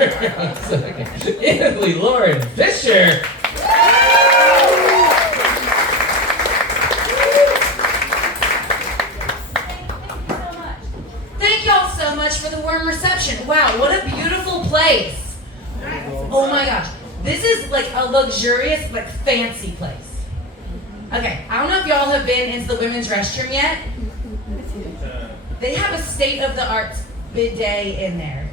Italy Lauren Fisher. Thank y'all so much for the warm reception. Wow, what a beautiful place. Oh my gosh. This is like a luxurious, like fancy place. Okay, I don't know if y'all have been into the women's restroom yet. They have a state-of-the-art bidet in there.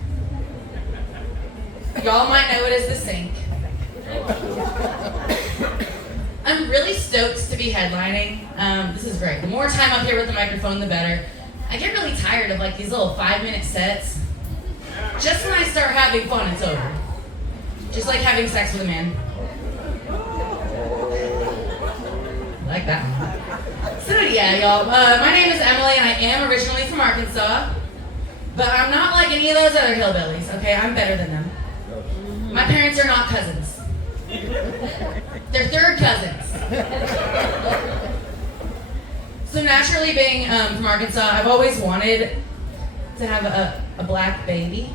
Y'all might know it as the sink. I'm really stoked to be headlining. This is great. The more time up here with the microphone, the better. I get really tired of like these little 5-minute sets. Just when I start having fun, it's over. Just like having sex with a man. Like that one. So yeah, y'all. My name is Emily, and I am originally from Arkansas. But I'm not like any of those other hillbillies, okay? I'm better than them. My parents are not cousins. They're third cousins. So naturally, being from Arkansas, I've always wanted to have a black baby.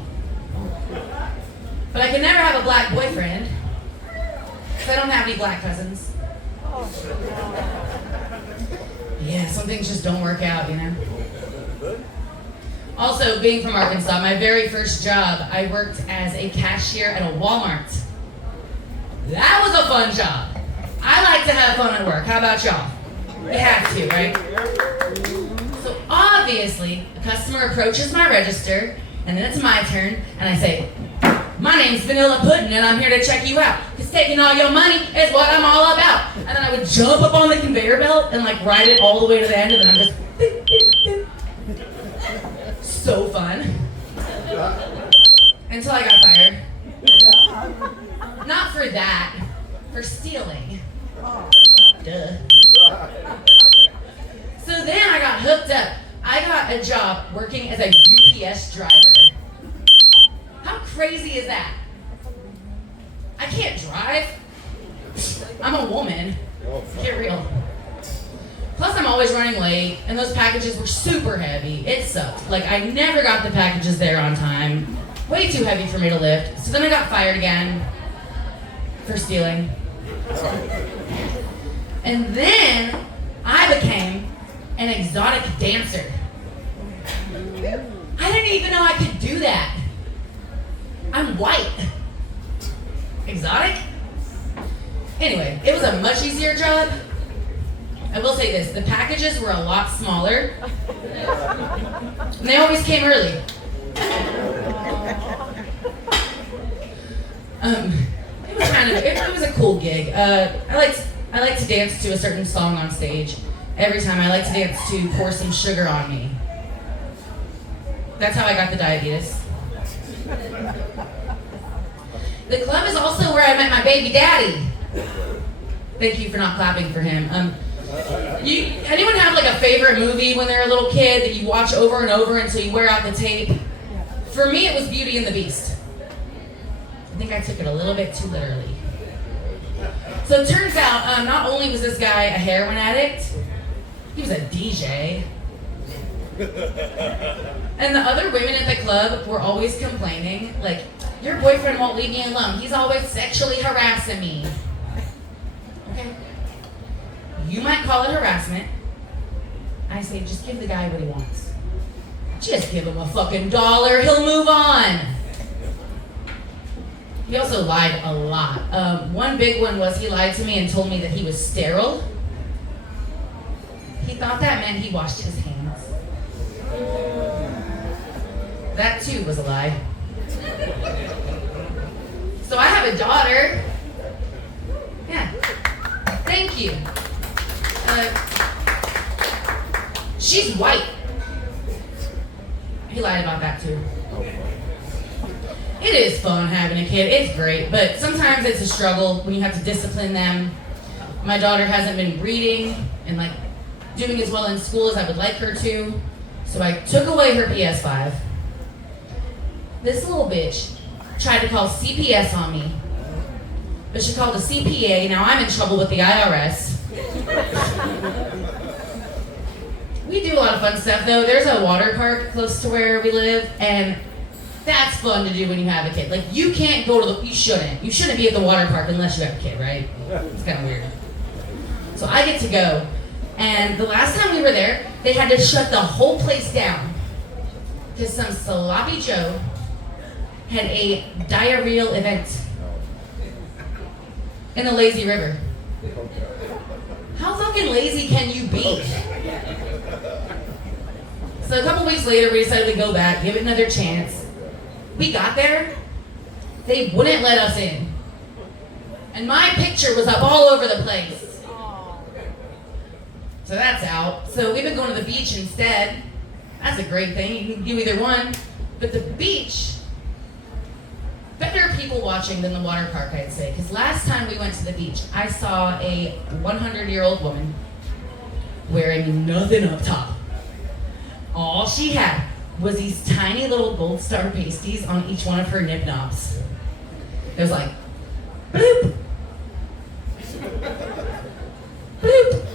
But I can never have a black boyfriend, because I don't have any black cousins. Yeah, some things just don't work out, you know? Also, being from Arkansas, my very first job, I worked as a cashier at a Walmart. That was a fun job. I like to have fun at work. How about y'all? You have to, right? So obviously, the customer approaches my register, and then it's my turn, and I say, "My name's Vanilla Pudding, and I'm here to check you out, because taking all your money is what I'm all about." And then I would jump up on the conveyor belt and like ride it all the way to the end, and then I'm just beep, beep, beep. So fun. Until I got fired. Not for that, for stealing. Duh. So then I got hooked up. I got a job working as a UPS driver. How crazy is that? I can't drive. I'm a woman. Get real. Plus, I'm always running late, and those packages were super heavy. It sucked. Like, I never got the packages there on time. Way too heavy for me to lift. So then I got fired again for stealing. And then I became an exotic dancer. I didn't even know I could do that. I'm white. Exotic? Anyway, it was a much easier job. I will say this, the packages were a lot smaller. And they always came early. It was a cool gig. I like to dance to a certain song on stage. Every time I like to dance to Pour Some Sugar on Me. That's how I got the diabetes. The club is also where I met my baby daddy. Thank you for not clapping for him. Anyone have like a favorite movie when they're a little kid that you watch over and over until you wear out the tape? For me, it was Beauty and the Beast. I think I took it a little bit too literally. So it turns out, not only was this guy a heroin addict, he was a DJ. And the other women at the club were always complaining, like, "Your boyfriend won't leave me alone. He's always sexually harassing me." Okay. You might call it harassment. I say, just give the guy what he wants. Just give him a fucking dollar, he'll move on. He also lied a lot. One big one was he lied to me and told me that he was sterile. He thought that meant he washed his hands. That too was a lie. So I have a daughter. Yeah. Thank you. She's white. He lied about that too. It is fun having a kid. It's great, but sometimes it's a struggle when you have to discipline them. My daughter hasn't been reading and like doing as well in school as I would like her to, so I took away her PS5. This little bitch tried to call CPS on me, but she called the CPA. Now I'm in trouble with the IRS. We do a lot of fun stuff though. There's a water park close to where we live, and That's fun to do when you have a kid. Like, you can't go to the, you shouldn't be at the water park unless you have a kid, right? It's kind of weird. So I get to go, and the last time we were there, they had to shut the whole place down because some sloppy Joe had a diarrheal event in the lazy river. How fucking lazy can you be? So a couple weeks later, we decided to go back, give it another chance. We got there, they wouldn't let us in. And my picture was up all over the place. So that's out. So we've been going to the beach instead. That's a great thing. You can do either one. But the beach, better people watching than the water park, I'd say. Because last time we went to the beach, I saw a 100-year-old woman wearing nothing up top. All she had was these tiny little gold star pasties on each one of her nip knobs. It was like, bloop, bloop.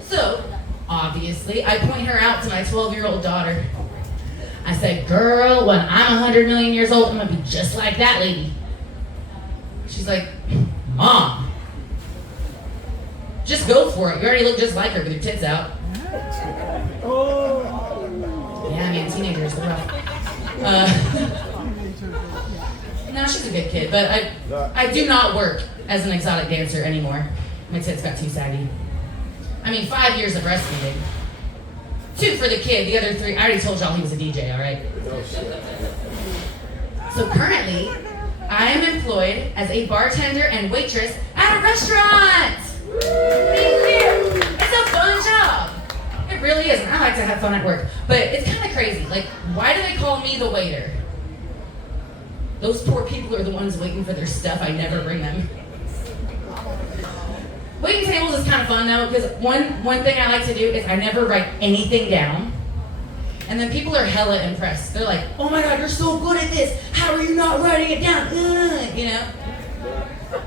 So, obviously, I point her out to my 12-year-old daughter. I said, girl, when I'm 100 million years old, I'm gonna be just like that lady. She's like, Mom, just go for it. You already look just like her with your tits out. Yeah, man, teenagers, they're rough. No, she's a good kid, but I do not work as an exotic dancer anymore. My tits got too saggy. I mean, 5 years of breastfeeding. 2 for the kid, the other 3, I already told y'all he was a DJ, all right? So currently, I am employed as a bartender and waitress at a restaurant. Thank you. It's a fun job. It really is, and I like to have fun at work. But it's kind of crazy. Like, why do they call me the waiter? Those poor people are the ones waiting for their stuff. I never bring them. Waiting tables is kind of fun though, because one thing I like to do is I never write anything down. And then people are hella impressed. They're like, oh my God, you're so good at this. How are you not writing it down? You know?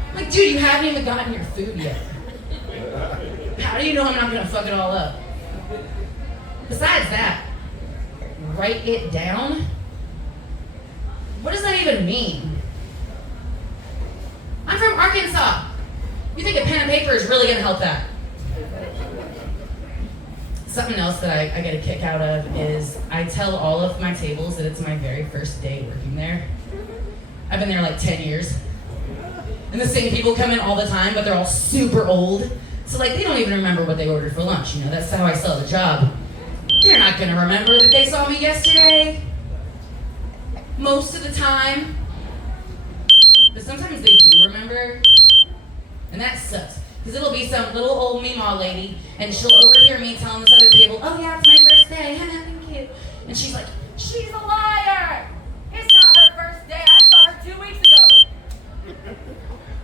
I'm like, dude, you haven't even gotten your food yet. How do you know I'm not gonna fuck it all up? Besides that, write it down? What does that even mean? I'm from Arkansas. You think a pen and paper is really gonna help that? Something else that I get a kick out of is I tell all of my tables that it's my very first day working there. I've been there like 10 years. And the same people come in all the time, but they're all super old. So like they don't even remember what they ordered for lunch, you know, that's how I sell the job. They're not gonna remember that they saw me yesterday. Most of the time. But sometimes they do remember. And that sucks. Because it'll be some little old Meemaw lady, and she'll overhear me telling this other table, oh yeah, it's my first day, thank you. And she's like, she's a liar! It's not her first day, I saw her 2 weeks ago.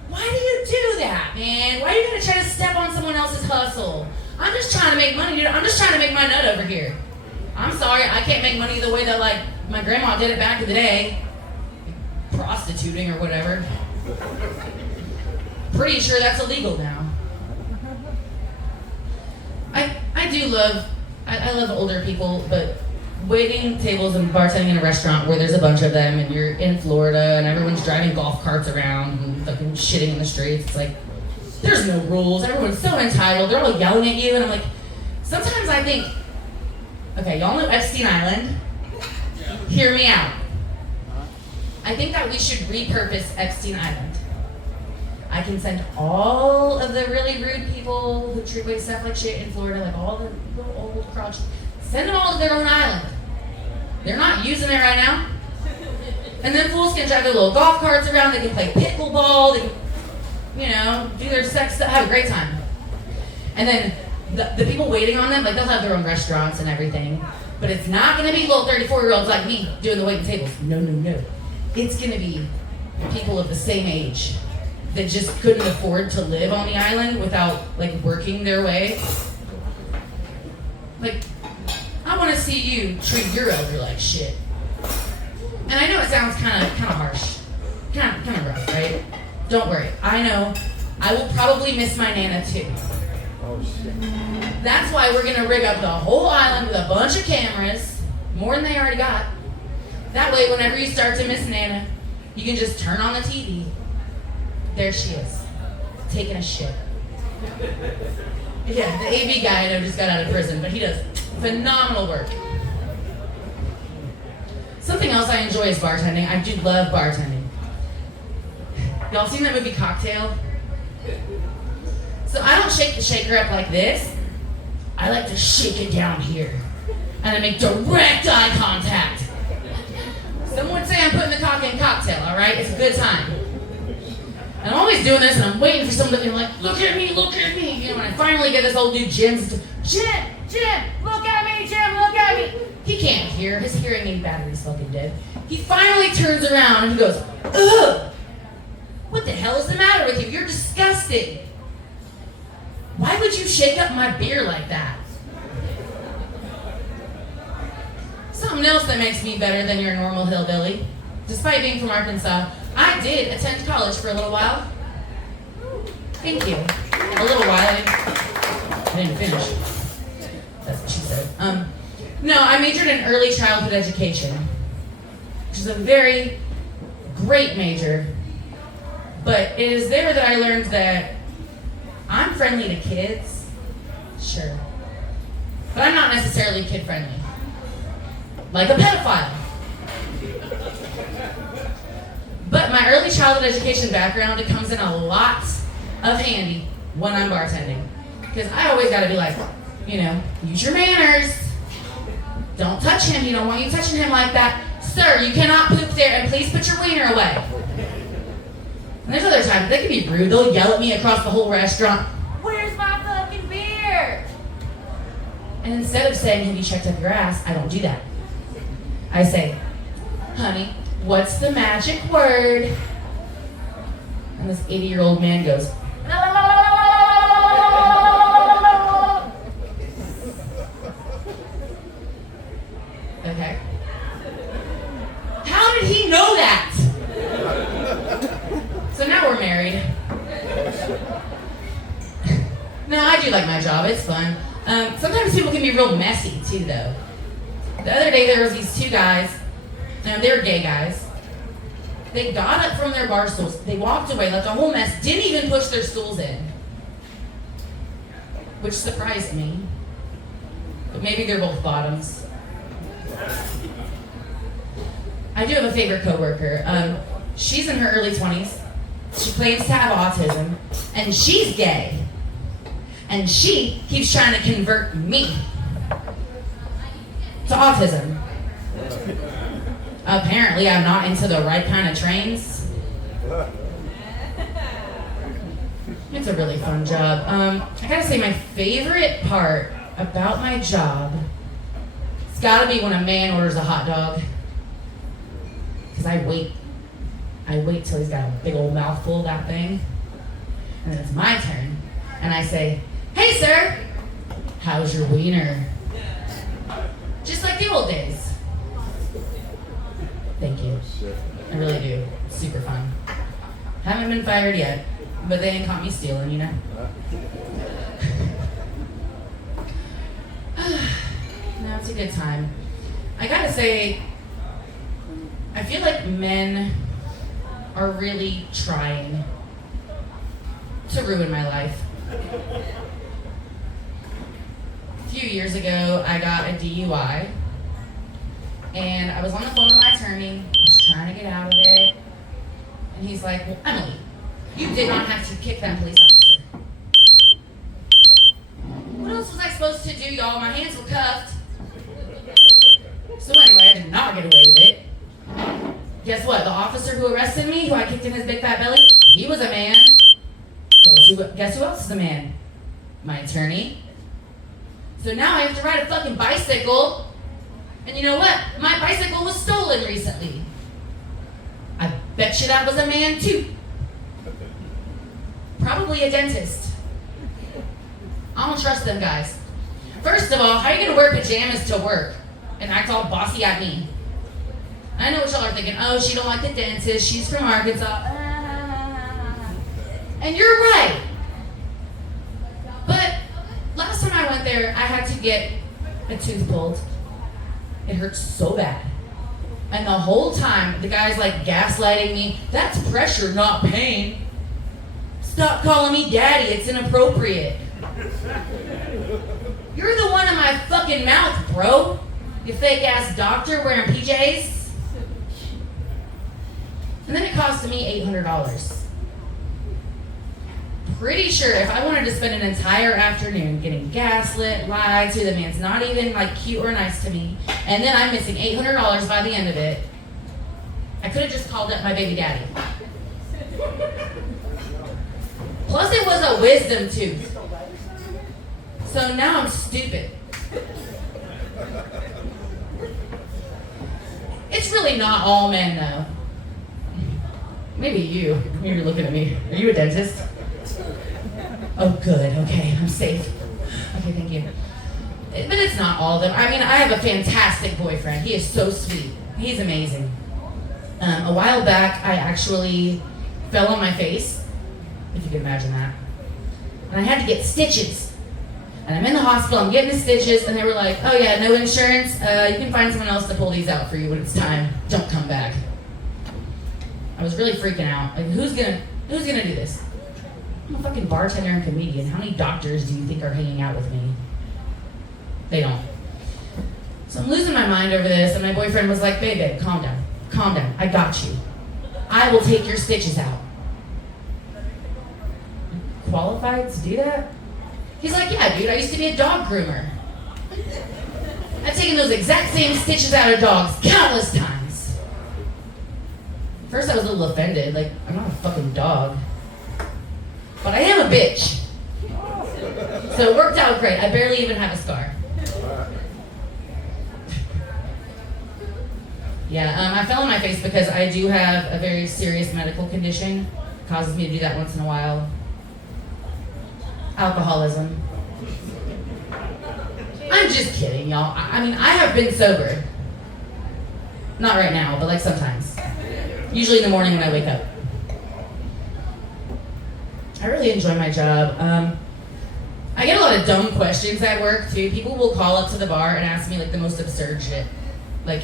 Why do you do that, man? Why are you gonna try to step on someone else's hustle? I'm just trying to make money, dude. I'm just trying to make my nut over here. I'm sorry, I can't make money the way that like my grandma did it back in the day. Prostituting or whatever. Pretty sure that's illegal now. I love older people, but waiting tables and bartending in a restaurant where there's a bunch of them and you're in Florida and everyone's driving golf carts around and fucking shitting in the streets, it's like, there's no rules, everyone's so entitled, they're all yelling at you, and I'm like, sometimes I think, okay, y'all know Epstein Island? Hear me out. I think that we should repurpose Epstein Island. I can send all of the really rude people who treat white stuff like shit in Florida, like all the little old crotch, send them all to their own island. They're not using it right now. And then fools can drive their little golf carts around, they can play pickleball, they can, you know, do their sex stuff, have a great time. And then the people waiting on them, like they'll have their own restaurants and everything, but it's not gonna be little 34-year-olds like me doing the waiting tables. No, no, no. It's gonna be people of the same age that just couldn't afford to live on the island without like working their way. Like, I want to see you treat your elder like shit. And I know it sounds kind of harsh, kind of rough, right? Don't worry, I know. I will probably miss my Nana too. Oh shit. That's why we're gonna rig up the whole island with a bunch of cameras, More than they already got. That way, whenever you start to miss Nana, you can just turn on the TV. There she is, taking a shit. Yeah, the AV guy I know just got out of prison, but he does phenomenal work. Something else I enjoy is bartending. I do love bartending. Y'all seen that movie Cocktail? So I don't shake the shaker up like this. I like to shake it down here. And I make direct eye contact. Some would say I'm putting the cock in cocktail, all right? It's a good time. And I'm always doing this, and I'm waiting for someone to be like, look at me, look at me. You know, when I finally get this old dude, Jim, look at me, Jim, look at me. He can't hear. His hearing aid battery's fucking dead. He finally turns around, and he goes, ugh. What the hell is the matter with you? You're disgusting. Why would you shake up my beer like that? Something else that makes me better than your normal hillbilly, despite being from Arkansas, I did attend college for a little while. Thank you. A little while. I didn't finish. That's what she said. No, I majored in early childhood education, which is a very great major. But it is there that I learned that I'm friendly to kids, sure. But I'm not necessarily kid friendly. Like a pedophile. But my early childhood education background, it comes in a lot of handy when I'm bartending. Because I always gotta be like, you know, use your manners. Don't touch him, you don't want you touching him like that. Sir, you cannot poop there, and please put your wiener away. And there's other times, they can be rude, they'll yell at me across the whole restaurant, where's my fucking beer? And instead of saying, have you checked up your ass, I don't do that. I say, honey, what's the magic word? And this 80-year-old man goes, okay. How did he know that? So now we're married. No, I do like my job, it's fun. Sometimes people can be real messy too, though. The other day there was these two guys, they were gay guys. They got up from their bar stools, they walked away, left a whole mess, didn't even push their stools in. Which surprised me. But maybe they're both bottoms. I do have a favorite coworker. She's in her early 20s. She claims to have autism, and she's gay. And she keeps trying to convert me to autism. Apparently, I'm not into the right kind of trains. It's a really fun job. I gotta say, my favorite part about my job, it's gotta be when a man orders a hot dog. Because I wait till he's got a big old mouthful of that thing. And then it's my turn. And I say, hey sir, how's your wiener? Just like the old days. Thank you. I really do. It's super fun. Haven't been fired yet, but they ain't caught me stealing, you know? No, it's a good time. I gotta say, I feel like men are really trying to ruin my life. A few years ago, I got a DUI, and I was on the phone with my attorney. I was trying to get out of it, and he's like, well, Emily, you did not have to kick that police officer. What else was I supposed to do, y'all? My hands were cuffed. So anyway, I did not get away with it. Guess what? The officer who arrested me, who I kicked in his big fat belly, he was a man. Guess who else is a man? My attorney. So now I have to ride a fucking bicycle. And you know what? My bicycle was stolen recently. I bet you that was a man too. Probably a dentist. I don't trust them guys. First of all, how are you gonna wear pajamas to work and act all bossy at me? I know what y'all are thinking. Oh, she don't like the dentist. She's from Arkansas. And you're right. But last time I went there, I had to get a tooth pulled. It hurts so bad. And the whole time, the guy's like gaslighting me. That's pressure, not pain. Stop calling me daddy, it's inappropriate. You're the one in my fucking mouth, bro. You fake ass doctor wearing PJs. And then it cost me $800. Pretty sure if I wanted to spend an entire afternoon getting gaslit, lied to, the man's not even like cute or nice to me, and then I'm missing $800 by the end of it, I could have just called up my baby daddy. Plus it was a wisdom tooth. So now I'm stupid. It's really not all men though. Maybe you. You're looking at me. Are you a dentist? Oh, good. Okay, I'm safe. Okay, thank you. But it's not all of them. I mean, I have a fantastic boyfriend. He is so sweet. He's amazing. A while back, I actually fell on my face, if you can imagine that. And I had to get stitches. And I'm in the hospital, I'm getting the stitches, and they were like, oh yeah, no insurance. You can find someone else to pull these out for you when it's time. Don't come back. I was really freaking out. Like, who's gonna do this? I'm a fucking bartender and comedian. How many doctors do you think are hanging out with me? They don't. So I'm losing my mind over this, and my boyfriend was like, babe, calm down. Calm down. I got you. I will take your stitches out. Qualified to do that? He's like, yeah, dude, I used to be a dog groomer. I've taken those exact same stitches out of dogs countless times. First I was a little offended, like, I'm not a fucking dog. But I am a bitch. So it worked out great. I barely even have a scar. Yeah, I fell on my face because I do have a very serious medical condition. It causes me to do that once in a while. Alcoholism. I'm just kidding, y'all. I mean, I have been sober. Not right now, but like sometimes. Usually in the morning when I wake up. I really enjoy my job. I get a lot of dumb questions at work too. People will call up to the bar and ask me like the most absurd shit. Like,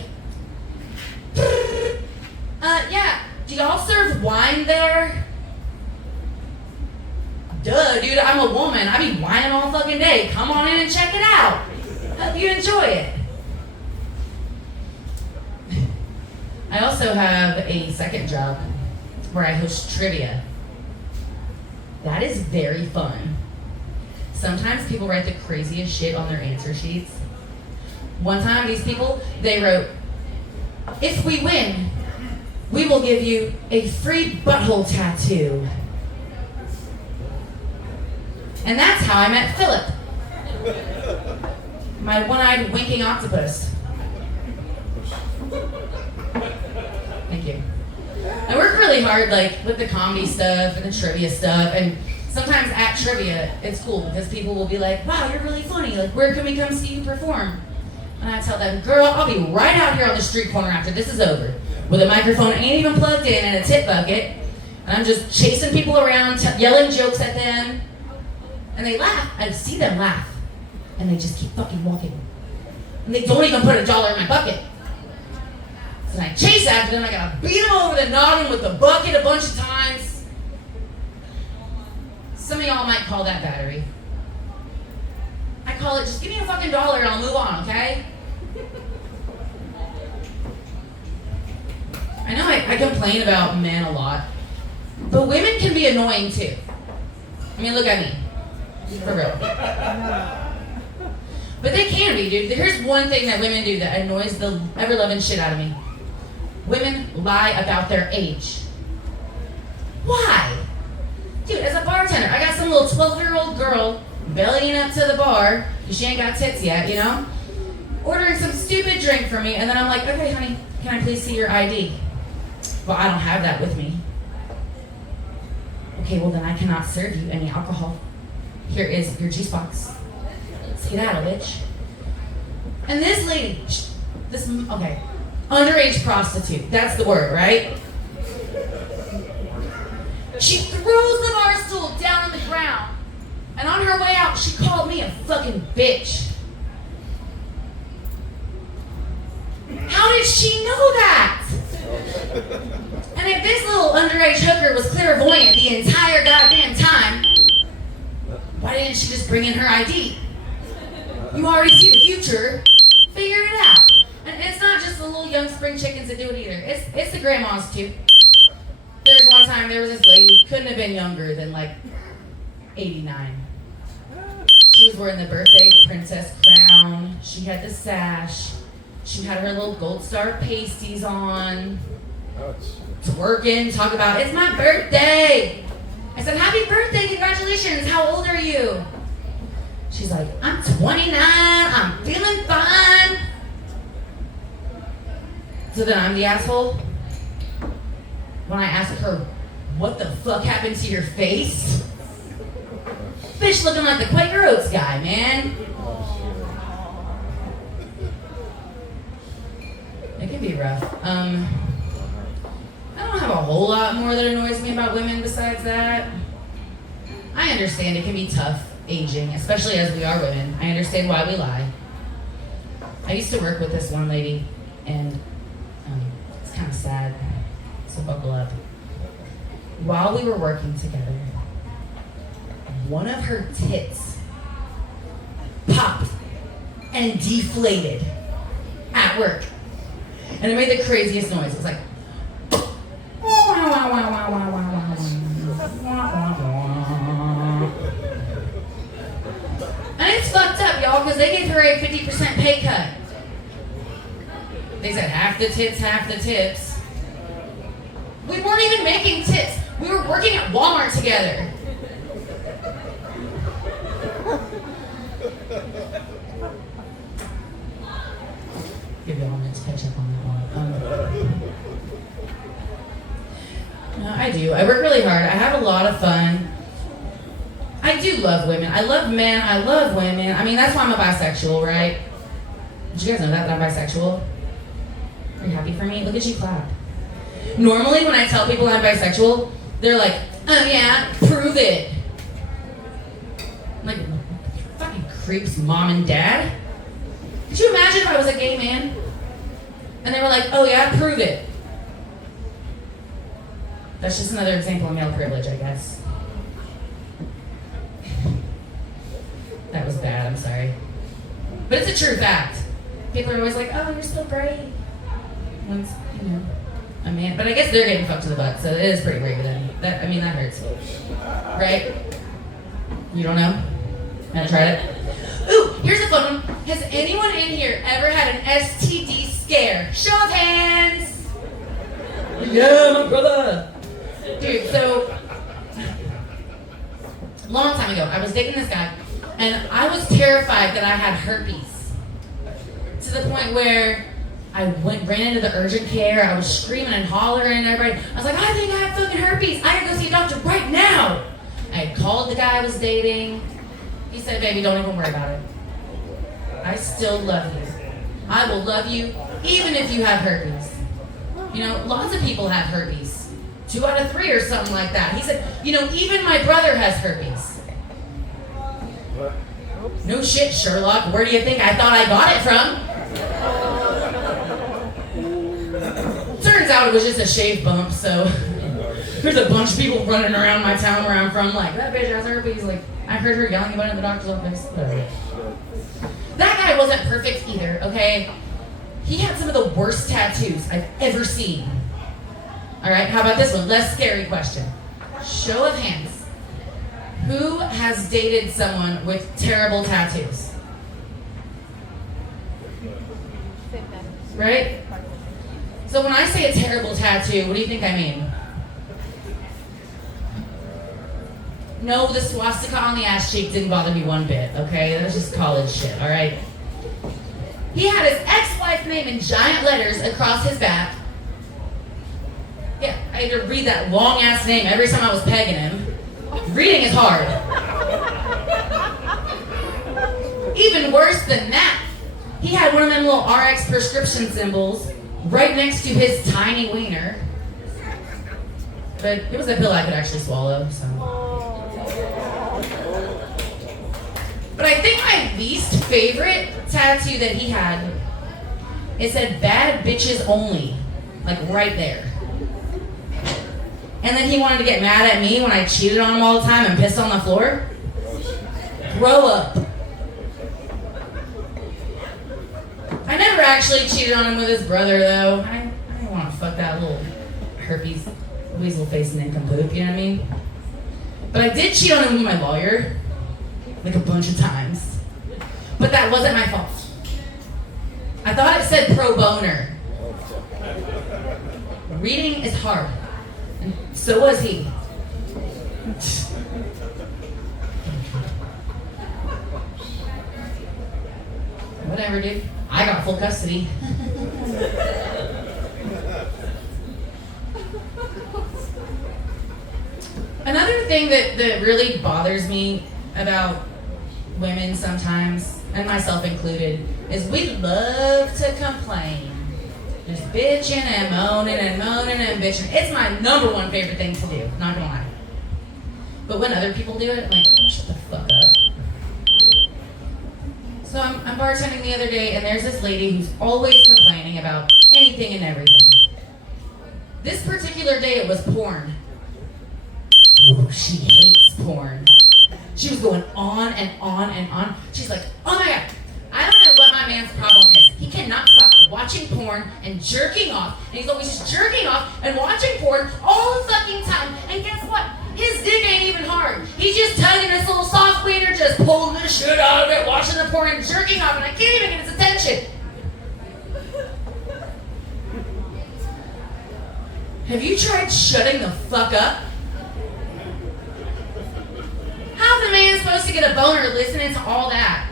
yeah, do y'all serve wine there? Duh, dude, I'm a woman. I be whining all fucking day. Come on in and check it out. Hope you enjoy it. I also have a second job where I host trivia. That is very fun. Sometimes people write the craziest shit on their answer sheets. One time, these people, they wrote, if we win, we will give you a free butthole tattoo. And that's how I met Philip. My one-eyed winking octopus. Thank you. I work really hard, like, with the comedy stuff and the trivia stuff, and sometimes at trivia, it's cool because people will be like, wow, you're really funny, like, where can we come see you perform? And I tell them, girl, I'll be right out here on the street corner after this is over, with a microphone ain't even plugged in and a tip bucket, and I'm just chasing people around, yelling jokes at them, and they laugh. I see them laugh, and they just keep fucking walking. And they don't even put $1 in my bucket. So I chase after them, I gotta beat them over the noggin with the bucket a bunch of times. Some of y'all might call that battery. I call it, just give me a fucking $1 and I'll move on, okay? I know I complain about men a lot, but women can be annoying too. I mean, look at me. For real. But they can be, dude. Here's one thing that women do that annoys the ever-loving shit out of me. Women lie about their age. Why? Dude, as a bartender, I got some little 12-year-old girl bellying up to the bar, because she ain't got tits yet, you know? Ordering some stupid drink for me, and then I'm like, okay, honey, can I please see your ID? Well, I don't have that with me. Okay, well then I cannot serve you any alcohol. Here is your juice box. Skedaddle, bitch. And this lady, okay, underage prostitute, that's the word, right? She throws the bar stool down on the ground, and on her way out, she called me a fucking bitch. How did she know that? And if this little underage hooker was clairvoyant the entire goddamn time, why didn't she just bring in her ID? You already see the future. Figure it out. And it's not just the little young spring chickens that do it either. It's the grandmas too. There was one time, there was this lady, couldn't have been younger than like 89. She was wearing the birthday princess crown. She had the sash. She had her little gold star pasties on. Twerking, talk about, it's my birthday. I said, happy birthday, congratulations. How old are you? She's like, I'm 29, I'm feeling fine. So then I'm the asshole. When I ask her, what the fuck happened to your face? Bitch looking like the Quaker Oats guy, man. It can be rough. I don't have a whole lot more that annoys me about women besides that. I understand it can be tough aging, especially as we are women. I understand why we lie. I used to work with this one lady, and it's kind of sad, so buckle up. While we were working together, one of her tits popped and deflated at work. And it made the craziest noise. It was like, and it's fucked up, y'all, because they gave her a 50% pay cut. They said half the tits, half the tips. We weren't even making tips. We were working at Walmart together. Give y'all a minute to catch up on that one. No, I do. I work really hard. I have a lot of fun. I do love women. I love men. I love women. I mean, that's why I'm a bisexual, right? Did you guys know that I'm bisexual? Are you happy for me? Look at you clap. Normally, when I tell people I'm bisexual, they're like, oh yeah, prove it. I'm like, fucking creeps, mom and dad. Could you imagine if I was a gay man? And they were like, oh yeah, prove it. That's just another example of male privilege, I guess. That was bad, I'm sorry. But it's a true fact. People are always like, oh, you're so brave. Once, a man. But I guess they're getting fucked to the butt, so it is pretty brave of them. That hurts. Right? You don't know? Haven't tried it? Ooh, here's a fun one. Has anyone in here ever had an STD scare? Show of hands! Yeah, my brother! Dude, so, a long time ago, I was dating this guy, and I was terrified that I had herpes. To the point where I ran into the urgent care, I was screaming and hollering and everybody. I was like, I think I have fucking herpes. I gotta go see a doctor right now. I had called the guy I was dating. He said, baby, don't even worry about it. I still love you. I will love you even if you have herpes. Lots of people have herpes. 2 out of 3 or something like that. He said, even my brother has herpes. What? No shit, Sherlock. Where do you think I thought I got it from? Turns out it was just a shave bump, so there's a bunch of people running around my town where I'm from like, that bitch has herpes. Like, I heard her yelling about it in the doctor's office. Whatever. That guy wasn't perfect either, okay? He had some of the worst tattoos I've ever seen. All right, how about this one? Less scary question. Show of hands. Who has dated someone with terrible tattoos? Right? So when I say a terrible tattoo, what do you think I mean? No, the swastika on the ass cheek didn't bother me one bit, okay? That was just college shit, all right? He had his ex-wife name in giant letters across his back. Yeah, I had to read that long-ass name every time I was pegging him. Reading is hard. Even worse than that, he had one of them little RX prescription symbols right next to his tiny wiener. But it was a pill I could actually swallow, so. But I think my least favorite tattoo that he had It said bad bitches only, like right there. And then he wanted to get mad at me when I cheated on him all the time and pissed on the floor. Grow up. I never actually cheated on him with his brother though. I didn't want to fuck that little herpes, weasel face nincompoop, you know what I mean? But I did cheat on him with my lawyer, like a bunch of times. But that wasn't my fault. I thought it said pro boner. Reading is hard. And so was he. Whatever, dude. I got full custody. Another thing that really bothers me about women sometimes, and myself included, is we love to complain. Just bitching and moaning and moaning and bitching. It's my number one favorite thing to do, not gonna lie. But when other people do it, I'm like, shut the fuck up. So I'm bartending the other day, and there's this lady who's always complaining about anything and everything. This particular day, it was porn. Ooh, she hates porn. She was going on and on and on. She's like, oh my God, I don't know what my man's problem is. He cannot stop watching porn and jerking off. And he's always just jerking off and watching porn all the fucking time. And guess what? His dick ain't even hard. He's just tugging his little soft wiener, just pulling the shit out of it, watching the porn and jerking off, and I can't even get his attention. Have you tried shutting the fuck up? How's the man supposed to get a boner listening to all that?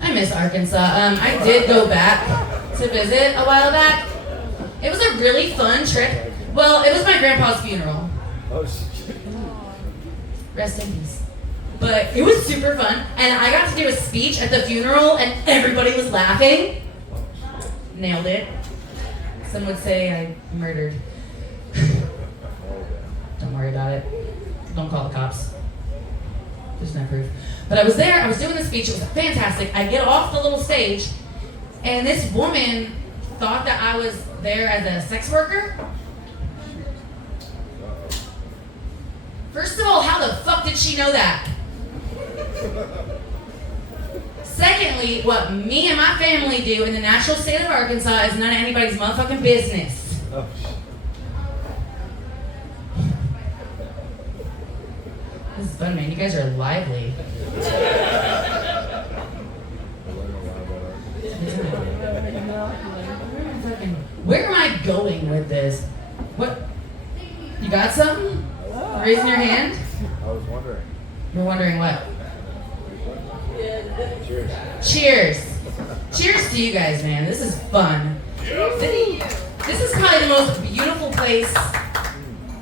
I miss Arkansas. I did go back to visit a while back. It was a really fun trip. Well, it was my grandpa's funeral. Oh, shit. Rest in peace. But it was super fun, and I got to do a speech at the funeral, and everybody was laughing. Nailed it. Some would say I murdered. Don't worry about it. Don't call the cops. There's no proof. But I was there, I was doing the speech, it was fantastic. I get off the little stage, and this woman thought that I was there as a sex worker. First of all, how the fuck did she know that? Secondly, what me and my family do in the natural state of Arkansas is none of anybody's motherfucking business. Oh, This is fun, man. You guys are lively. Where am I going with this? What? You got something? Raising your hand? I was wondering. You're wondering what? Cheers. Cheers. Cheers to you guys, man. This is fun. This is probably the most beautiful place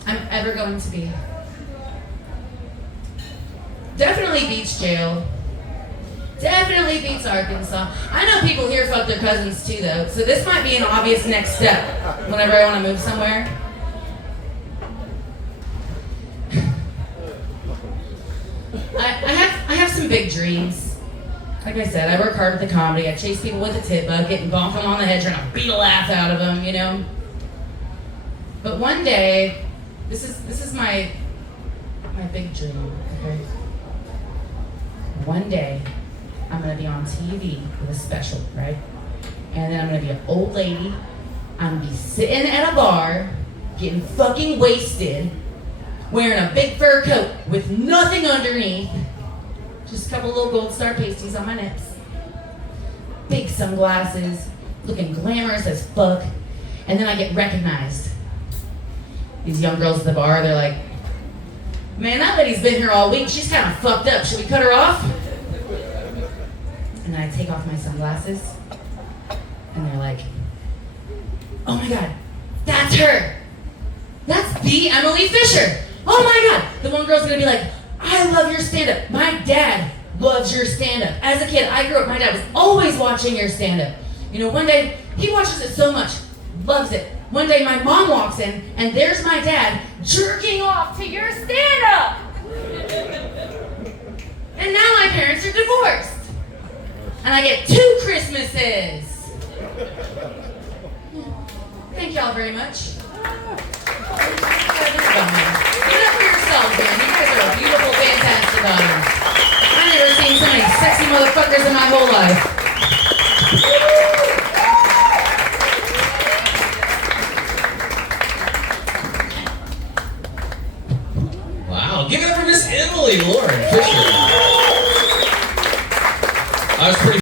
I'm ever going to be. Definitely beats jail. Definitely beats Arkansas. I know people here fuck their cousins too, though, so this might be an obvious next step whenever I want to move somewhere. I have some big dreams. Like I said, I work hard with the comedy. I chase people with a tit bucket and bonk them on the head trying to beat a laugh out of them, you know? But one day, this is my big dream, okay? One day, I'm gonna be on TV with a special, right? And then I'm gonna be an old lady. I'm gonna be sitting at a bar, getting fucking wasted, wearing a big fur coat with nothing underneath, just a couple little gold star pasties on my nips, big sunglasses, looking glamorous as fuck, and then I get recognized. These young girls at the bar, they're like, man, that lady's been here all week. She's kind of fucked up. Should we cut her off? And then I take off my sunglasses, and they're like, oh my God, that's her. That's the Emily Fisher. Oh my God. The one girl's gonna be like, I love your stand-up. My dad loves your stand-up. As a kid, I grew up, my dad was always watching your stand-up. You know, one day, he watches it so much, loves it. One day my mom walks in, and there's my dad jerking off to your stand-up. And now my parents are divorced. And I get 2 Christmases. Thank y'all very much. Give it up for yourselves, man. You guys are beautiful, fantastic audience. I've never seen so many sexy motherfuckers in my whole life. Wow, give it up for Miss Emily Lauren Fisher. I was pretty